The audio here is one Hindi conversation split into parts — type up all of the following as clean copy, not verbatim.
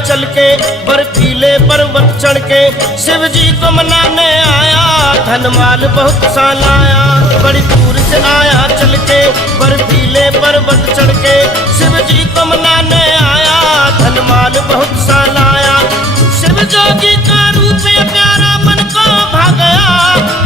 चल के बर्फीले पर्वत चढ़ के शिव जी को मनाने आया, धन माल बहुत सा लाया। बड़ी दूर से आया चल के बर्फीले पर्वत चढ़ के शिव जी को मनाने आया, धन माल बहुत सा लाया। शिव जोगी का रूप प्यारा मन को भा गया,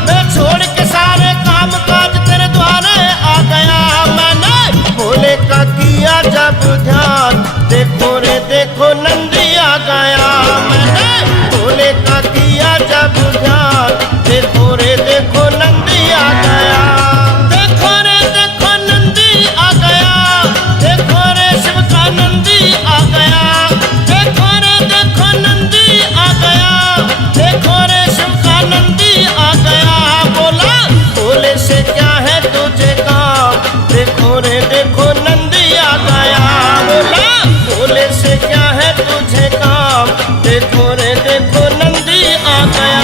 मैं छोड़ के सारे काम काज तेरे द्वारे आ गया। मैंने भोले का किया जब ध्यान, देखो रे देखो नंदी आ गया। मैंने भोले का किया जब ध्यान, देखो रे देखो नंदी आ गया। देखो रे देखो नंदी आ गया, देखो रे शिव का नंदी आ गया। देखो रे देखो नंदी आ गया, देखो रे शिव का नंदी आ गया। बोला भोले से क्या है तुझे काम, देखो रे देखो नंदी आ गया। बोला भोले से क्या है तुझे काम, देखो रे देखो नंदी आ गया।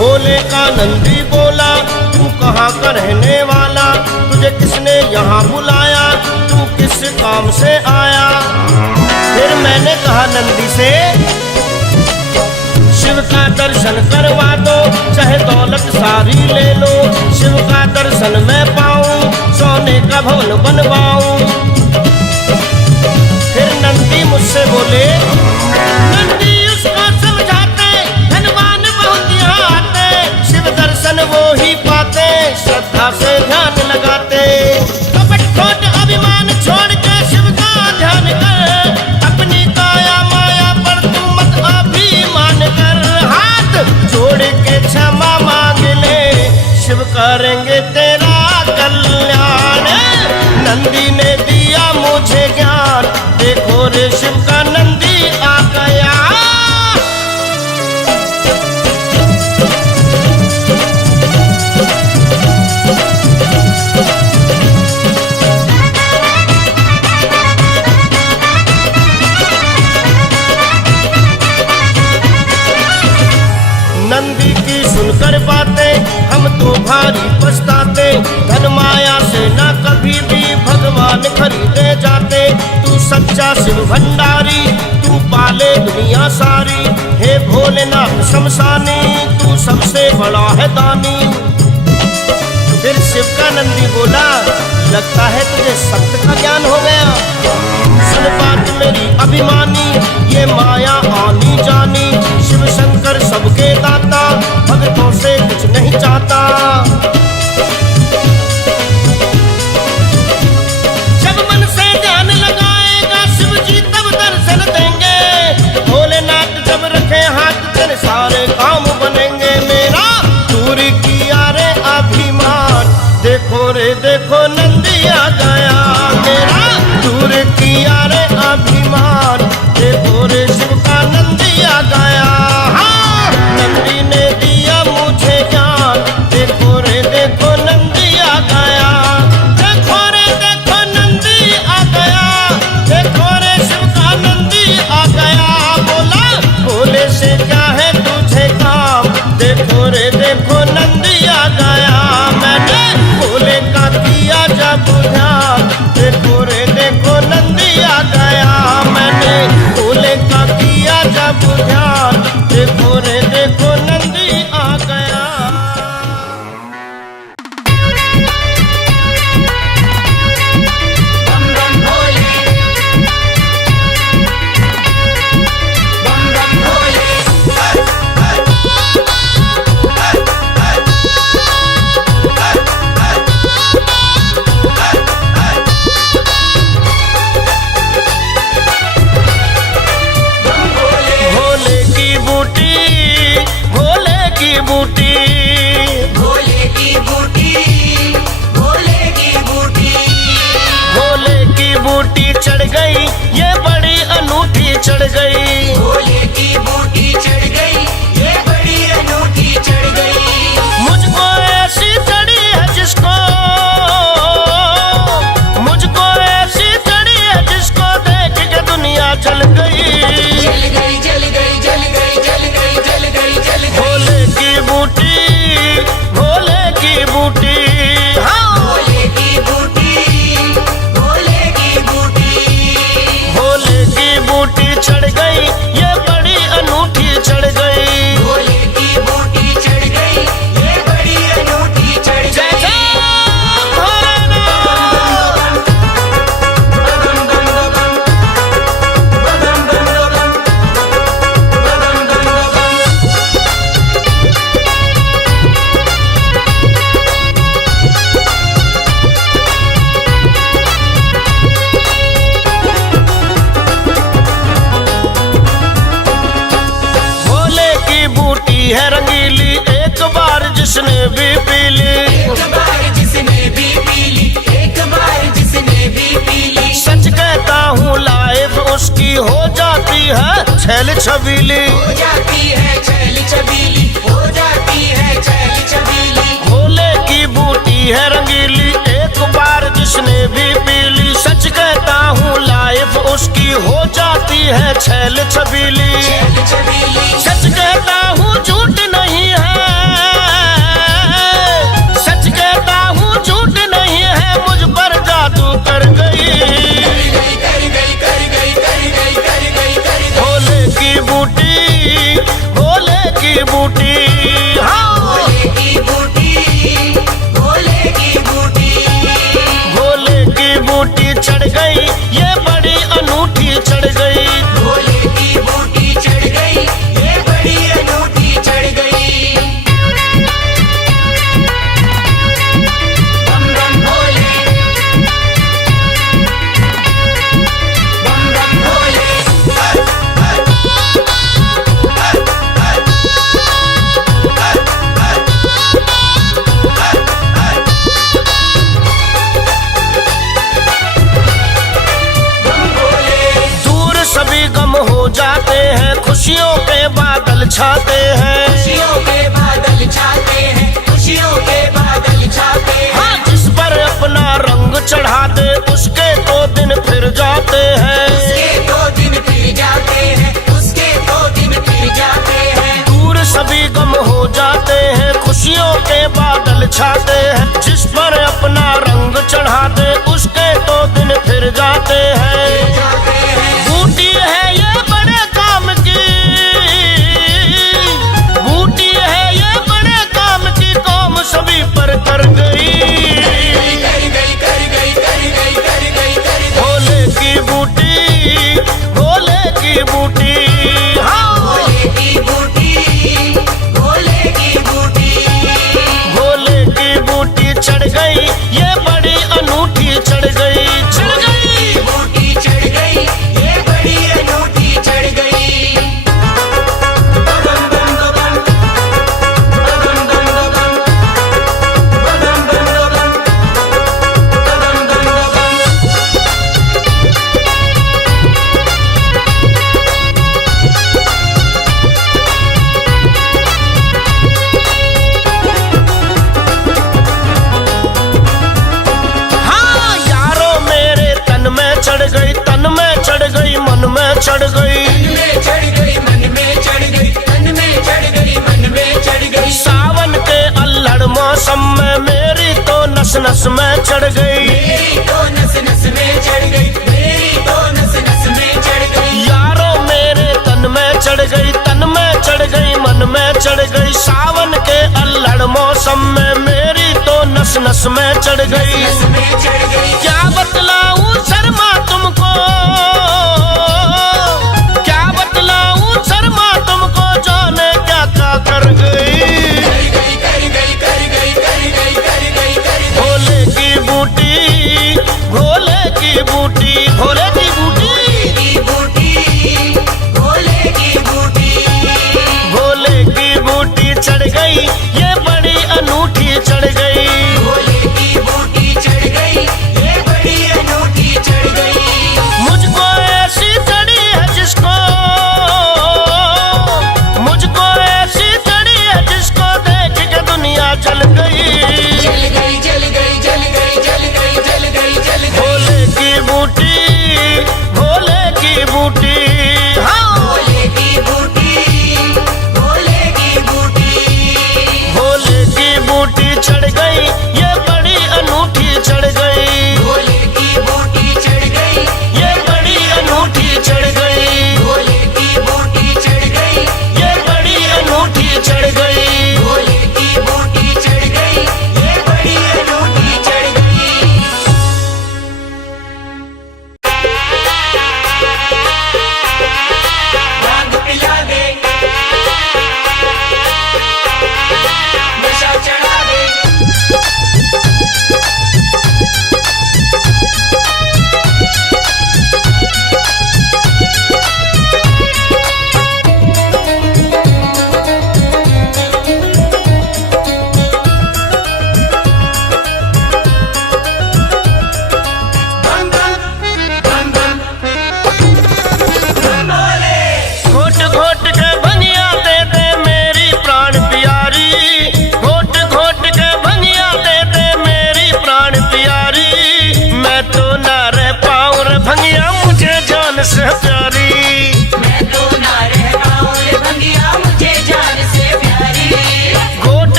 भोले का नंदी बोला तू कहाँ का रहने वाला, तुझे किसने यहाँ बुलाया, तू किस काम से आया। फिर मैंने कहा नंदी से शिव का दर्शन करवा दो, चाहे दौलत सारी ले लो। शिव का दर्शन मैं पाऊं, सोने का भवन बनवाऊं। फिर नंदी मुझसे बोले नंदी उसको समझाते, धनवान बहुत यहाँ आते, शिव दर्शन वो ही पाते, श्रद्धा से ध्यान लगाते। कपट खोट अभिमान छोड़ के शिव का ध्यान कर, अपनी काया माया पर तू मत अभिमान कर। हाथ जोड़ के क्षमा मांग ले, शिव करेंगे तेरा कल्याण। नंदी ने दिया मुझे ज्ञान, देखो रे शिव का नंदी आ गया। नंदी की सुनकर बातें हम तो भारी पछताते, धन माया से ना कभी भी भगवान खरीदे जाते। तू सच्चा शिव भंडारी, तू पाले दुनिया सारी, हे भोलेनाथ शमशानी, तू सबसे बड़ा है दानी। फिर शिव का नंदी बोला लगता है तुझे सत्य का ज्ञान हो गया। सुन बात मेरी अभिमानी, ये माया आनी जानी, शिव शंकर सबके दाता, भक्तों से कुछ नहीं चाहता। जब मन से ध्यान लगाएगा शिव जी तब दर्शन देंगे। भोलेनाथ जब रखे हाथ तेरे सारे काम बनेंगे। मेरा दूर किया रे अभिमान, देखो रे देखो नंदी आ गया। मेरा दूर किया रे अभिमान, देखो रे शिव का नंदी आ गया। हाँ नंदी ने दिया मुझे ज्ञान, देखो रे देखो नंदी आ गया। देखो रे देखो नंदी आ गया, देखो रे शिव का नंदी आ गया। बोला भोले से क्या है तुझे काम, देखो रे देखो नंदी आ गया। मैंने भोले का किया छैल छबीली, हो जाती है छैल छबीली, हो जाती है छैल छबीली। भोले की बूटी है रंगीली, एक बार जिसने भी पी ली, सच कहता हूँ लाइफ उसकी हो जाती है छैल छबीली। छैल छबीली, सच कहता हूँ झूठ नहीं है, सच कहता हूँ झूठ नहीं है, मुझ पर जादू कर गई, कर गई, कर गई, कर गई, कर गई, कर गई। भोले की बूटी, भोले की बूटी, हाँ भोले की बूटी, भोले की बूटी। भोले की बूटी चढ़ गई, ये बड़ी अनूठी चढ़ गई। भोले की बूटी चढ़ गई, ये बड़ी अनूठी चढ़ गई। बम बम भोले, बम बम भोले। बम भोले, दूर सभी गम हो जाते हैं, खुशियों के बादल छाते हैं। खुशियों के बादल छाते हैं, खुशियों के बादल छाते हैं। हाँ, जिस पर अपना रंग चढ़ा दे उसके तो दिन फिर जाते हैं। उसके दो दिन फिर जाते हैं, उसके दो दिन फिर जाते हैं। दूर सभी गम हो जाते हैं, खुशियों के बादल छाते हैं। जिस पर अपना रंग चढ़ा दे उसके तो दिन फिर जाते हैं। जाते हैं। बूटी है ये बड़े काम की, बूटी है ये बड़े काम की, कौम सभी पर कर गई, कर गई, कर गई, कर गई, कर गई, कर गई। भोले की बूटी, भोले की बूटी, हाँ भोले की बूटी, भोले की बूटी। भोले की बूटी चढ़ गई, ये बड़ी अनूठी चढ़ गई, चढ़ गई। बूटी चढ़ गई, ये बड़ी अनूठी चढ़ गई। बम बम बम, बम बम बम, बम बम बम, बम बम बम। हाँ यारो मेरे तन में चढ़ गई, तन में चढ़ गई, मन में चढ़ गई। मन में चढ़ गई, मन में चढ़ गई, मन में चढ़ गई, मन में चढ़ गई। सावन के अल्हड़ मौसम में मेरी तो नस नस में चढ़ गई। मेरी तो नस नस में चढ़ गई, मेरी तो नस नस में चढ़ गई। यारो मेरे तन में चढ़ गई, तन में चढ़ गई, मन में चढ़ गई। सावन के अल्हड़ मौसम में मेरी तो नस नस में चढ़ गई। नस में चढ़ गई। क्या बतलाऊं शर्मा तुमको, क्या बतलाऊं शर्मा तुमको, जाने क्या क्या कर गई, कर गई, कर गई, कर गई, कर गई, कर गई। भोले की बूटी, भोले की बूटी, भोले की बूटी, की बूटी, भोले की बूटी। भोले की बूटी चढ़ गई, ये बड़ी अनूठी चढ़ गई। भोले की बूटी चढ़ गई, ये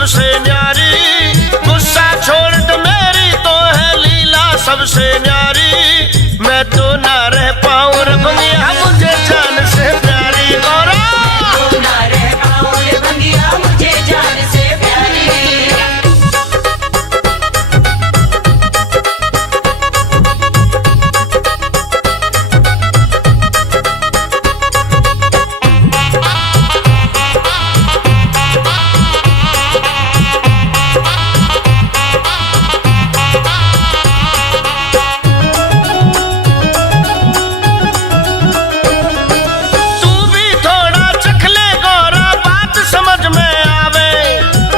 सबसे न्यारी, गुस्सा छोड़ दे मेरी तो है लीला सबसे न्यारी। मैं तो ना रह पाऊं रे भंगिया मुझे जान से प्यारी। गौरा तो ना रह पाऊं रे भंगिया मुझे जान से प्यारी। तू भी थोड़ा चख ले गौरा बात समझ में आवे,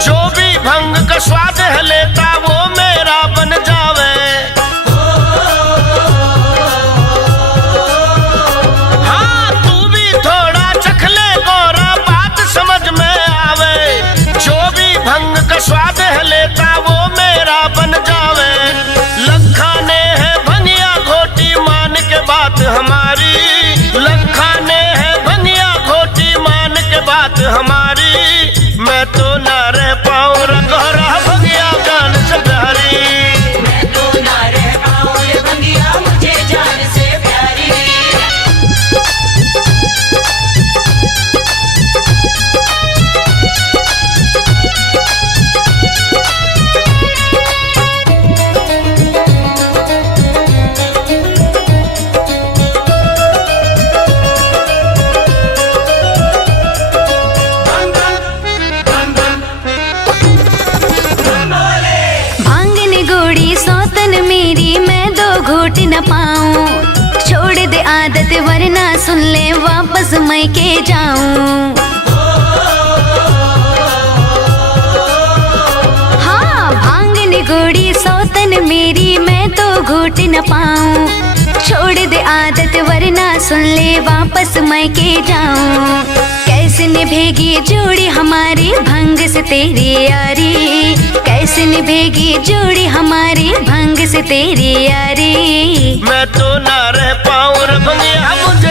जो भी भंग का स्वाद है लेता वो मेरा बन जावे। हाँ तू भी थोड़ा चख ले गौरा बात समझ में आवे, जो भी भंग का स्वाद है लेता वो मेरा बन जावे। लखा ने है भंगिया घोटी मान के बात हमारी, लखा ने है भंगिया घोटी मान के बात हमारी। मैं तो ना रह पाऊं रे गौरा भंगिया जान से प्यारी। मैं तो ना रह पाऊं रे भंगिया मुझे जान से प्यारी। भांग निगोड़ी सौतन मेरी मैं दो घूट न पाऊं, छोड़ दे आदत वरना सुन ले वापस मैं के जाऊं। हाँ भांग निगोड़ी सौतन मेरी मैं तो घूट न पाऊं, छोड़ दे आदत वरना सुन ले वापस मैं के जाऊं। कैसे निभेगी जोड़ी हमारी भंग से तेरी यारी, कैसे निभेगी जोड़ी हमारी भंग से तेरी यारी। मैं तो ना रह पाऊं रे भंगिया मुझे